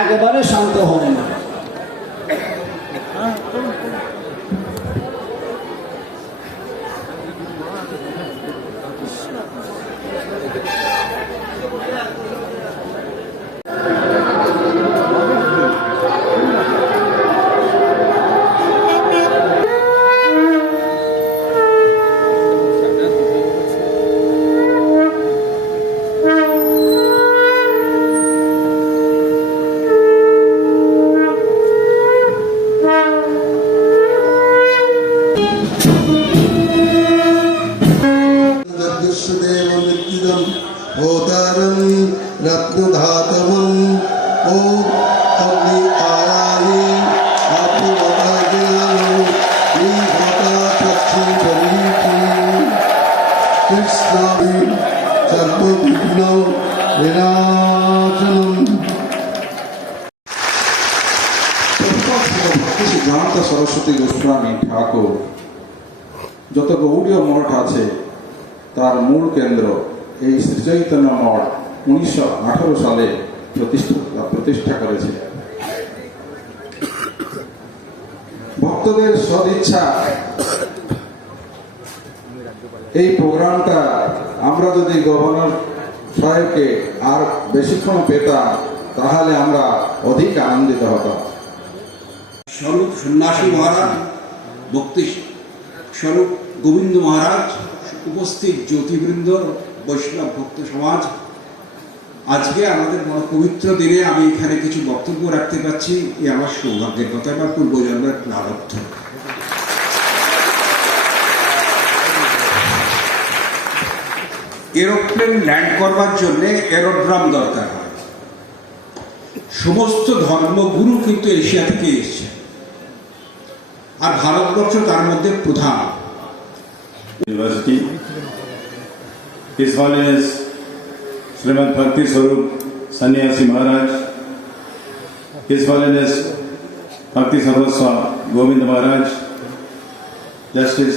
একেবারে শান্ত হয় না। सरस्वती गोस्वामी ठाकुर যত গৌড়ীয় মঠ আছে তার মূল কেন্দ্র এই শ্রী চৈতন্য মঠ 1918 সালে প্রতিষ্ঠা করেছে। ভক্তদের সদিচ্ছা এই প্রোগ্রামটা আমরা যদি গভর্নর সাহেবকে আর বেশিক্ষণ পেতাম তাহলে আমরা অধিক আনন্দিত হতাম। স্বরূপ সন্ন্যাসী মহারাজ, ভক্তি স্বরূপ গোবিন্দ মহারাজ, উপস্থিত জ্যোতিবৃন্দ, বৈষ্ণব ভক্ত সমাজ, আজকে আমাদের বড় পবিত্র দিনে আমি এখানে কিছু বক্তব্য রাখতে পারছি, এ আমার সৌভাগ্যের কথা, আমার পূর্বজন্মের প্রারব্ধ। এরোপ্লেন ল্যান্ড করবার জন্য এরোড্রাম দরকার হয়। সমস্ত ধর্মগুরু কিন্তু এশিয়া থেকে এসছে, আর ভারতবর্ষ তার মধ্যে প্রধান। University His Holiness Srimad Bhakti Swarup Sannyasi Maharaj, His Holiness Bhakti Sarvaswa Govind Maharaj, Justice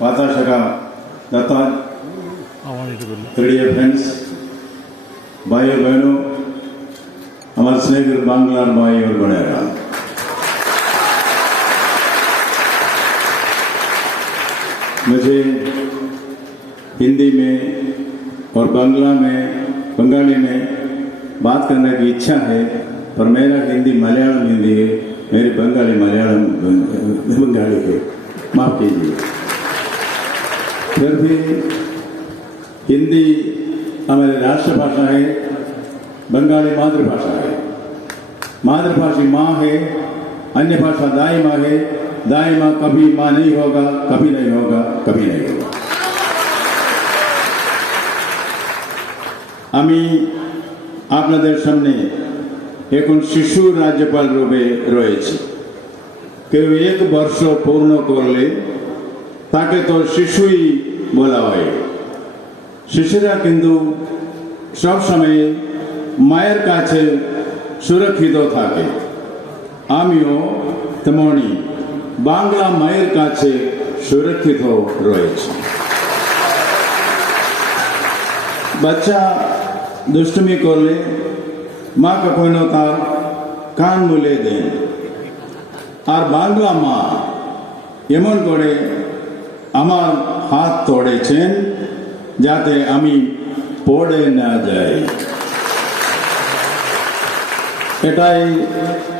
Pata Shaka Datta, dear friends, भाइयों बहनों, हमारे स्नेहित बांग्ला भाई और बनेगा। मुझे हिंदी में और बंगाली में बात करने की इच्छा है, पर मेरा हिंदी मलयालम हिंदी है, मेरी बंगाली मलयालम बंगाली है, माफ कीजिए। फिर भी हिंदी हमारी राष्ट्रभाषा है, बंगाली मातृभाषा है। मातृभाषा माँ है, अन्य भाषा दाई माँ है। दाई माँ कभी माँ नहीं होगा, कभी नहीं होगा, कभी नहीं होगा। আমি আপনাদের সামনে এখন শিশু রাজ্যপাল রূপে রয়েছে। কেউ 1 বর্ষ পূর্ণ করলে তাকে তো শিশুই বলা হয়। শিশুরা কিন্তু সবসময় মায়ের কাছে সুরক্ষিত থাকে। আমিও তেমনি বাংলা মায়ের কাছে সুরক্ষিত রয়েছে। বাচ্চা দুষ্টুমি করলে মা কখনো তার কান মুলে দেন, আর বাংলা মা এমন করে আমার হাত ধরেছেন যাতে আমি পড়ে না যাই। এটাই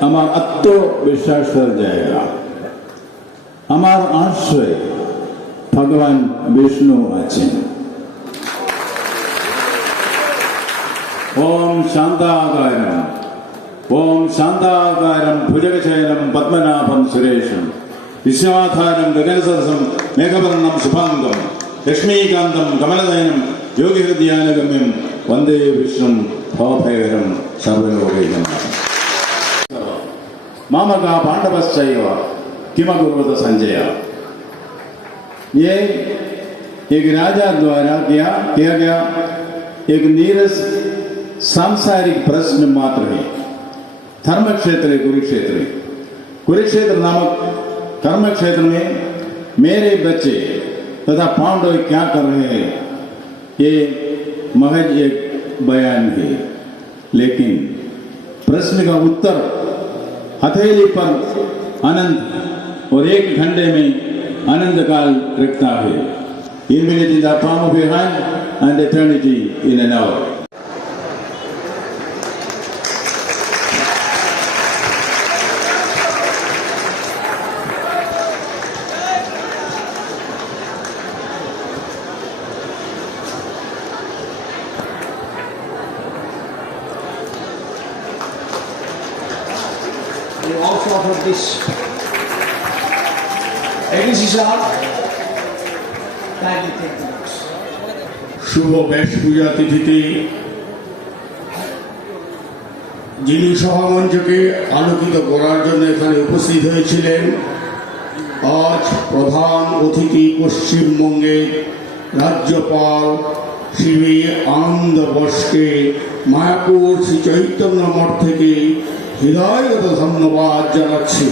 আমার আত্মবিশ্বাসের জায়গা। আমার আশ্রয়ে ভগবান বিষ্ণু আছেন। ओम शांताकारं भुजगशयनं पद्मनाभं सुरेशं विश्वनाथानं गगनसदृशं मेघवर्णं शुभांगं लक्ष्मीकान्तं कमलनयनं योगिहृदयानगम्यं वन्दे विष्णुं भवभयहरं सर्वलोकैकनाथं। मामका पांडवश्चैव किमकुर्वत संजय। ये एक राजा द्वारा किया गया एक नीरस सांसारिक प्रश्न मात्र है। धर्म क्षेत्र है कुरुक्षेत्र नामक धर्म क्षेत्र में मेरे बच्चे तथा पांडव क्या कर रहे हैं, ये महज एक बयान है। लेकिन प्रश्न का उत्तर हथेली पर अनंत और एक घंटे में अनंत काल रखता है। Infinity in the palm of your hand and eternity in an hour. We also offer this. Ladies and gentlemen, kindly take the notes. শুভ বেশ পূজা তিথিতে যিনি সভামঞ্চকে আলোকিত করার জন্য এখানে উপস্থিত হয়েছিলেন, আজ প্রধান অতিথি পশ্চিমবঙ্গের রাজ্যপাল শ্রী আনন্দ বোসকে মায়াপুর শ্রী চৈতন্য মঠ থেকে হৃদয়গত ধন্যবাদ জানাচ্ছি।